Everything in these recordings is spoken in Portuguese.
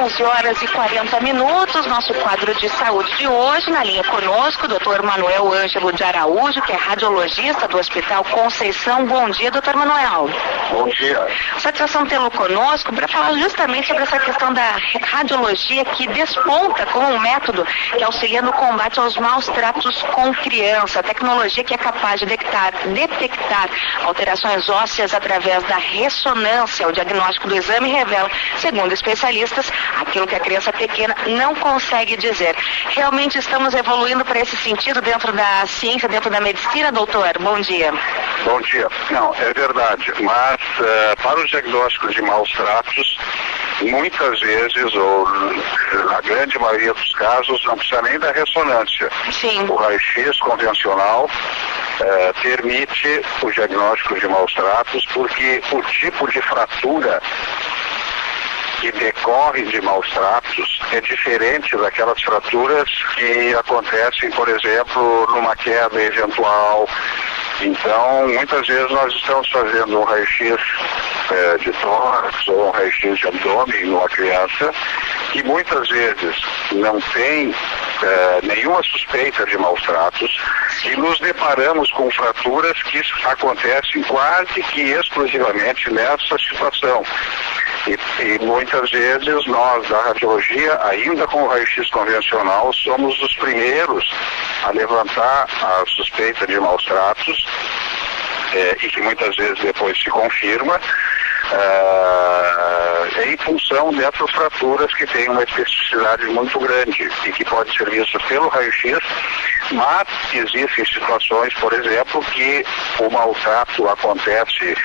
11 horas e 40 minutos, nosso quadro de saúde de hoje, na linha conosco, o Dr. Manuel Ângelo de Araújo, que é radiologista do Hospital Conceição. Bom dia, Dr. Manuel. Bom dia. Satisfação tê-lo conosco para falar justamente sobre essa questão da radiologia que desponta como um método que auxilia no combate aos maus tratos com criança. A tecnologia que é capaz de detectar alterações ósseas através da ressonância. O diagnóstico do exame revela, segundo especialistas, aquilo que a criança pequena não consegue dizer. Realmente estamos evoluindo para esse sentido dentro da ciência, dentro da medicina, doutor? Bom dia. Bom dia. Não, é verdade, mas para o diagnóstico de maus tratos, muitas vezes, ou na grande maioria dos casos, não precisa nem da ressonância. Sim. O raio-x convencional permite o diagnóstico de maus tratos, porque o tipo de fratura que decorre de maus tratos é diferente daquelas fraturas que acontecem, por exemplo, numa queda eventual. Então, muitas vezes nós estamos fazendo um raio-x de tórax ou um raio-x de abdômen numa criança que muitas vezes não tem nenhuma suspeita de maus tratos e nos deparamos com fraturas que acontecem quase que exclusivamente nessa situação. E muitas vezes nós, da radiologia, ainda com o raio-x convencional, somos os primeiros a levantar a suspeita de maus tratos, e que muitas vezes depois se confirma, em função dessas fraturas que têm uma especificidade muito grande e que pode ser vista pelo raio-x, mas existem situações, por exemplo, que o mau trato acontece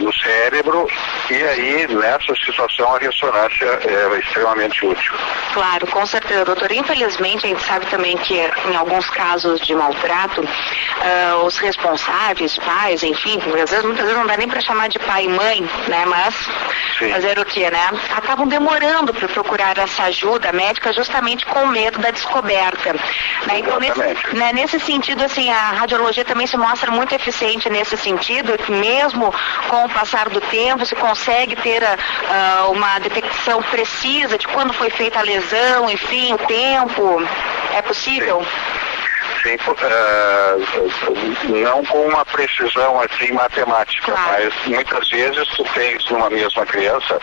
no cérebro e aí, nessa situação, a ressonância é extremamente útil. Claro, com certeza, doutor. Infelizmente, a gente sabe também que em alguns casos de maltrato, os responsáveis, pais, enfim, muitas vezes não dá nem para chamar de pai e mãe, né? Mas sim, fazer o quê, né? Acabam demorando para procurar essa ajuda médica justamente com medo da descoberta. Né? Então, nesse sentido, assim, a radiologia também se mostra muito eficiente nesse sentido, que mesmo com o passar do tempo se consegue ter uma detecção precisa de quando foi feita a lesão, enfim, o tempo. É possível? Sim, não com uma precisão assim matemática, claro, mas muitas vezes tu tens numa mesma criança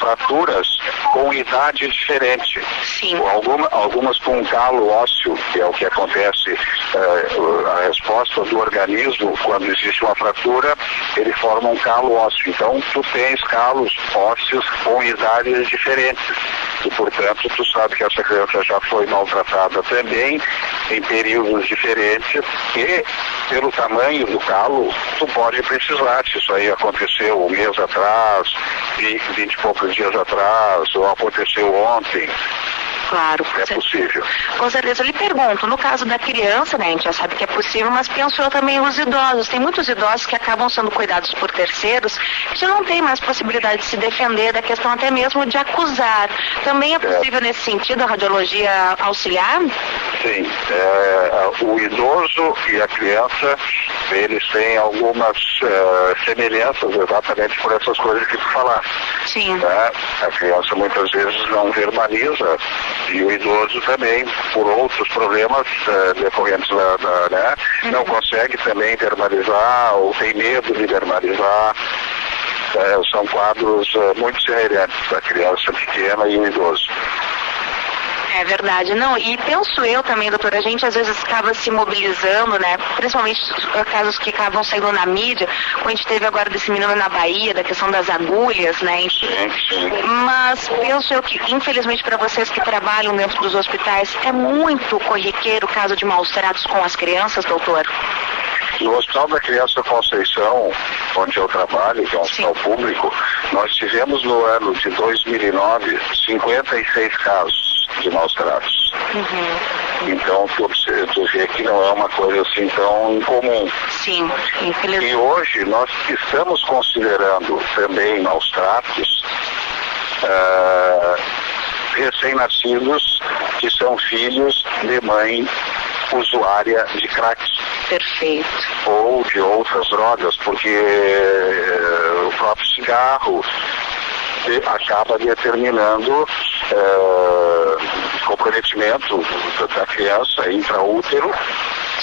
fraturas com idade diferente. Sim. Algumas com um calo ósseo, que é o que acontece, a resposta do organismo quando existe uma fratura, ele forma um calo ósseo. Então tu tens calos ósseos com idades diferentes. E, portanto, tu sabe que essa criança já foi maltratada também em períodos diferentes e, pelo tamanho do calo, tu pode precisar, se isso aí aconteceu um mês atrás, 20 e poucos dias atrás, ou aconteceu ontem. Claro, é possível. Com certeza. Eu lhe pergunto, no caso da criança, né, a gente já sabe que é possível, mas penso eu também os idosos. Tem muitos idosos que acabam sendo cuidados por terceiros, que já não tem mais possibilidade de se defender da questão até mesmo de acusar. Também é possível nesse sentido a radiologia auxiliar? Sim. O idoso e a criança, eles têm algumas semelhanças exatamente por essas coisas que tu falaste. Sim. A criança muitas vezes não verbaliza e o idoso também, por outros problemas decorrentes né, não consegue também verbalizar ou tem medo de verbalizar. São quadros muito semelhantes, a criança pequena e o idoso. É verdade, não, e penso eu também, doutora, a gente às vezes acaba se mobilizando, né, principalmente casos que acabam saindo na mídia, como a gente teve agora desse menino na Bahia, da questão das agulhas, né, mas penso eu que, infelizmente para vocês que trabalham dentro dos hospitais, é muito corriqueiro o caso de maus tratos com as crianças, doutor? No Hospital da Criança Conceição, onde eu trabalho, que é um hospital público, nós tivemos no ano de 2009 56 casos de maus tratos. Então, tu vê que não é uma coisa assim tão incomum. Sim, infelizmente. E hoje nós estamos considerando também maus tratos recém-nascidos que são filhos de mãe usuária de crack. Perfeito. Ou de outras drogas, porque o próprio cigarro acaba determinando comprometimento da criança intraútero.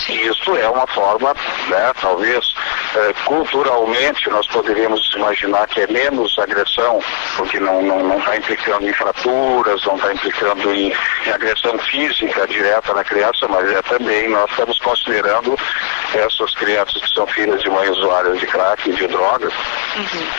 E isso é uma forma, né, talvez culturalmente nós poderíamos imaginar que é menos agressão, porque não está implicando em fraturas, não está implicando em agressão física direta na criança, mas também nós estamos considerando essas crianças que são filhas de mães usuárias de crack e de drogas,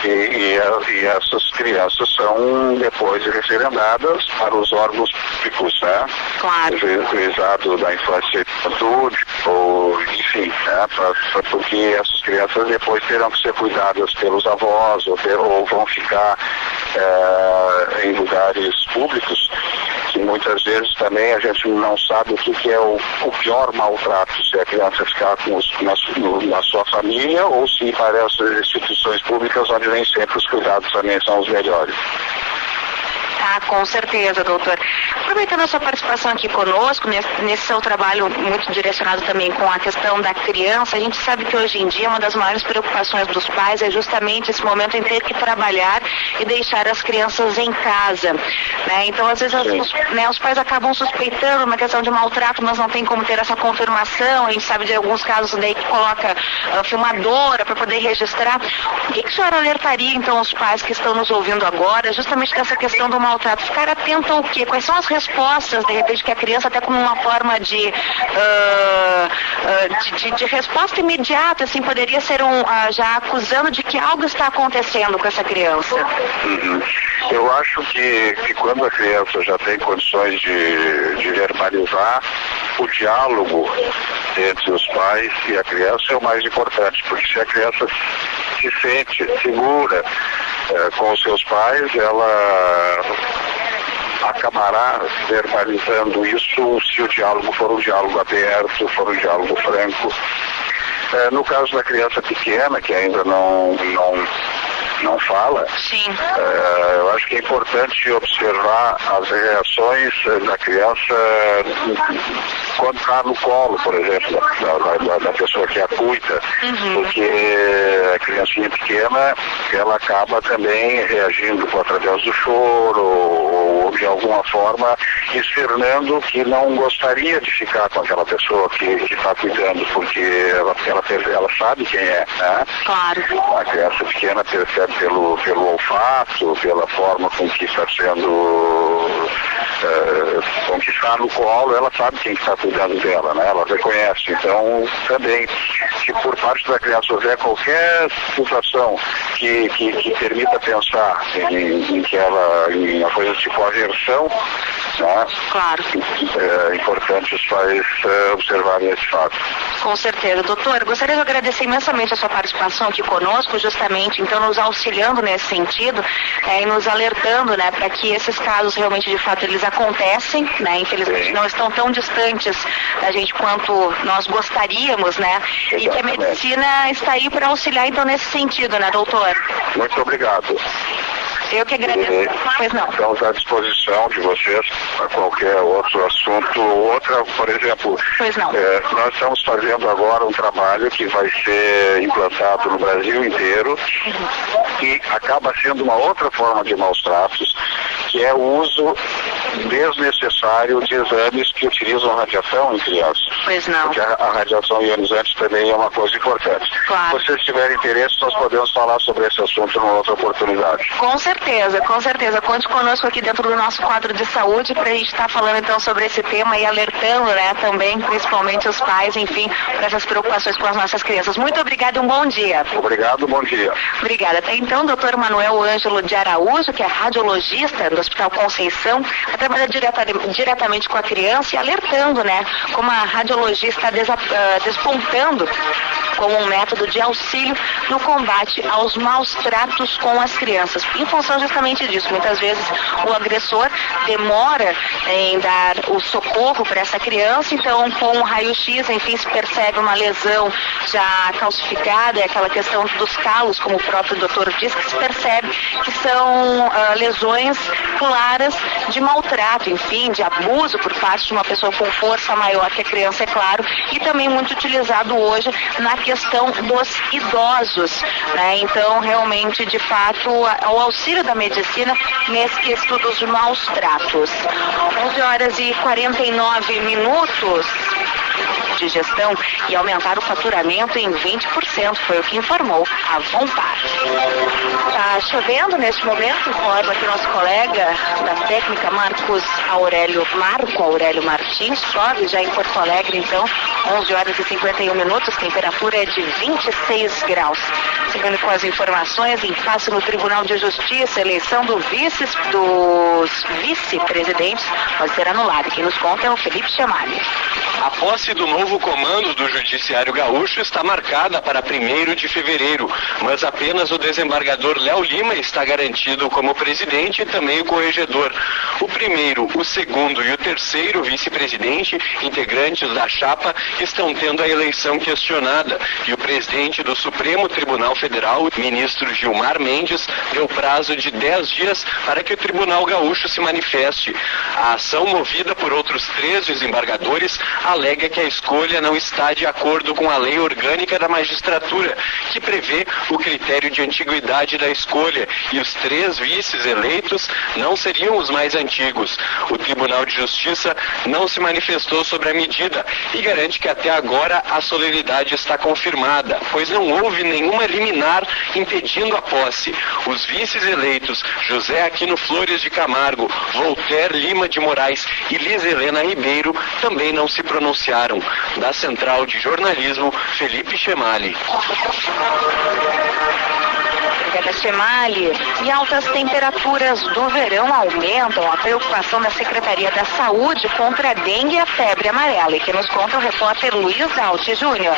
e essas crianças são depois referendadas para os órgãos públicos, né? Claro. Juizado da infância e juventude, ou enfim, né? Porque essas crianças depois terão que ser cuidadas pelos avós ou vão ficar em lugares públicos, que muitas vezes também a gente não sabe o que é o pior maltrato, se a criança ficar na sua família ou se ir para essas instituições públicas onde nem sempre os cuidados também são os melhores. Ah, com certeza, doutor. Aproveitando a sua participação aqui conosco, nesse seu trabalho muito direcionado também com a questão da criança, a gente sabe que hoje em dia uma das maiores preocupações dos pais é justamente esse momento em ter que trabalhar e deixar as crianças em casa, né? Então, às vezes, os pais acabam suspeitando uma questão de maltrato, mas não tem como ter essa confirmação. A gente sabe de alguns casos daí que coloca filmadora para poder registrar. O que a senhora alertaria, então, os pais que estão nos ouvindo agora, justamente dessa questão do maltrato? Ficar atento ao quê? Quais são as respostas, de repente, que a criança, até como uma forma de resposta imediata, assim, poderia ser já acusando de que algo está acontecendo com essa criança? Eu acho que quando a criança já tem condições de verbalizar, o diálogo entre os pais e a criança é o mais importante, porque se a criança se sente segura com os seus pais, ela acabará verbalizando isso se o diálogo for um diálogo aberto, for um diálogo franco. No caso da criança pequena, que ainda não fala, eu acho que é importante observar as reações da criança quando está no colo, por exemplo, da pessoa que a cuida, porque a criancinha pequena, ela acaba também reagindo através do choro ou de alguma forma externando que não gostaria de ficar com aquela pessoa que está cuidando, porque ela sabe quem é, né? Claro. A criança pequena percebe pelo olfato, pela forma com que está sendo, com que está no colo, ela sabe quem está cuidando dela, né? Ela reconhece. Então, também, se por parte da criança houver qualquer situação que permita pensar em uma coisa tipo aversão, né? Claro. É importante os pais observarem esse fato. Com certeza. Doutor, gostaria de agradecer imensamente a sua participação aqui conosco, justamente, então, nos auxiliando nesse sentido e nos alertando, né, para que esses casos realmente, de fato, eles acontecem, né, infelizmente não estão tão distantes da gente quanto nós gostaríamos, né, e que a medicina está aí para auxiliar, então, nesse sentido, né, doutor? Muito obrigado. Eu que agradeço. Pois não. Estamos à disposição de vocês para qualquer outro assunto. Outra, por exemplo, pois não. Nós estamos fazendo agora um trabalho que vai ser implantado no Brasil inteiro e acaba sendo uma outra forma de maus tratos, que é o uso desnecessário de exames que utilizam radiação em crianças. Pois não. Porque a radiação ionizante também é uma coisa importante. Claro. Se vocês tiverem interesse, nós podemos falar sobre esse assunto numa outra oportunidade. Com certeza, com certeza. Conte conosco aqui dentro do nosso quadro de saúde para a gente estar falando então sobre esse tema e alertando, né, também, principalmente os pais, enfim, para essas preocupações com as nossas crianças. Muito obrigada e um bom dia. Obrigado, bom dia. Obrigada. Até então, doutor Manuel Ângelo de Araújo, que é radiologista do Hospital Conceição, trabalha diretamente com a criança e alertando, né, como a radiologia está despontando como um método de auxílio no combate aos maus tratos com as crianças. Em função justamente disso, muitas vezes o agressor demora em dar o socorro para essa criança, então com o raio-x, enfim, se percebe uma lesão já calcificada, é aquela questão dos calos, como o próprio doutor diz, que se percebe que são lesões claras de maltrato, enfim, de abuso por parte de uma pessoa com força maior que a criança, é claro, e também muito utilizado hoje na questão dos idosos, né? Então, realmente, de fato, o auxílio da medicina nesse quesito dos maus tratos. 11h49 de gestão e aumentar o faturamento em 20%, foi o que informou a Vompar. Está chovendo neste momento, informa aqui nosso colega da técnica Marco Aurélio Martins. Chove já em Porto Alegre, então, 11h51, temperatura é de 26 graus. Seguindo com as informações, impasse no Tribunal de Justiça, eleição dos vice-presidentes pode ser anulada. Quem nos conta é o Felipe Chamali. A posse do novo comando do Judiciário Gaúcho está marcada para 1º de fevereiro, mas apenas o desembargador Léo Lima está garantido como presidente e também o corregedor. O primeiro, o segundo e o terceiro vice-presidente, integrantes da chapa, estão tendo a eleição questionada e o presidente do Supremo Tribunal Federal, o ministro Gilmar Mendes, deu prazo de 10 dias para que o Tribunal Gaúcho se manifeste. A ação, movida por outros 3 desembargadores, alega que a escolha não está de acordo com a lei orgânica da magistratura, que prevê o critério de antiguidade da escolha, e os 3 vices eleitos não seriam os mais antigos. O Tribunal de Justiça não se manifestou sobre a medida e garante que até agora a solenidade está confirmada, pois não houve nenhuma liminar impedindo a posse. Os vices eleitos José Aquino Flores de Camargo, Voltaire Lima de Moraes e Liz Helena Ribeiro também não se pronunciaram. Da Central de Jornalismo, Felipe Chamali. Obrigada, Chamali. E altas temperaturas do verão aumentam a preocupação da Secretaria da Saúde contra a dengue e a febre amarela. E que nos conta o repórter Luiz Alti Júnior.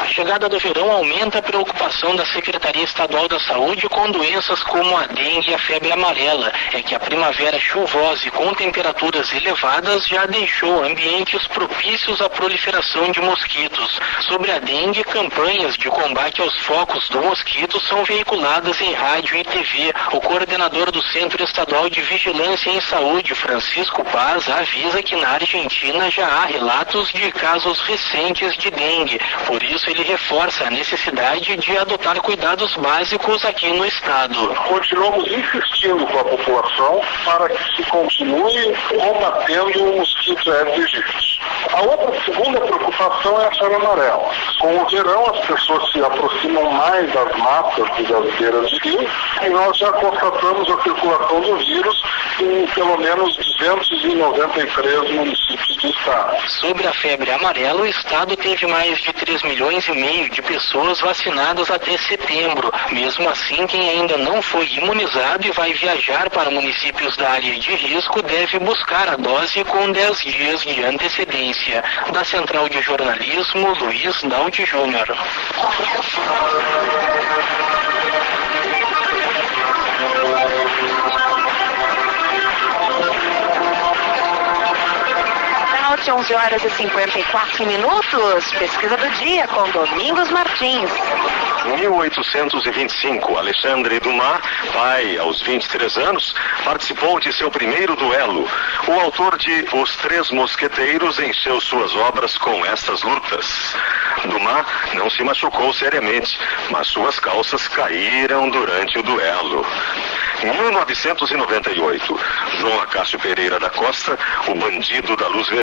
A chegada do verão aumenta a preocupação da Secretaria Estadual da Saúde com doenças como a dengue e a febre amarela. É que a primavera chuvosa e com temperaturas elevadas já deixou ambientes propícios à proliferação de mosquitos. Sobre a dengue, campanhas de combate aos focos do mosquito são veiculadas em rádio e TV. O coordenador do Centro Estadual de Vigilância em Saúde, Francisco Paz, avisa que na Argentina já há relatos de casos recentes de dengue. Por isso, ele reforça a necessidade de adotar cuidados básicos aqui no estado. Continuamos insistindo com a população para que se continue combatendo o mosquito Aedes aegypti. A segunda preocupação é a febre amarela. Com o verão, as pessoas se aproximam mais das matas e das beiras de rio, e nós já constatamos a circulação do vírus em pelo menos 293 municípios do estado. Sobre a febre amarela, o estado teve mais de 3,5 milhões de pessoas vacinadas até setembro. Mesmo assim, quem ainda não foi imunizado e vai viajar para municípios da área de risco deve buscar a dose com 10 dias de antecedência. Da Central de Jornalismo, Luiz Dalti Júnior. Norte, 11h54. Pesquisa do dia com Domingos Martins. 1825, Alexandre Dumas, pai aos 23 anos, participou de seu primeiro duelo. O autor de Os Três Mosqueteiros encheu suas obras com estas lutas. Dumas não se machucou seriamente, mas suas calças caíram durante o duelo. Em 1998, João Acácio Pereira da Costa, o bandido da luz vermelha,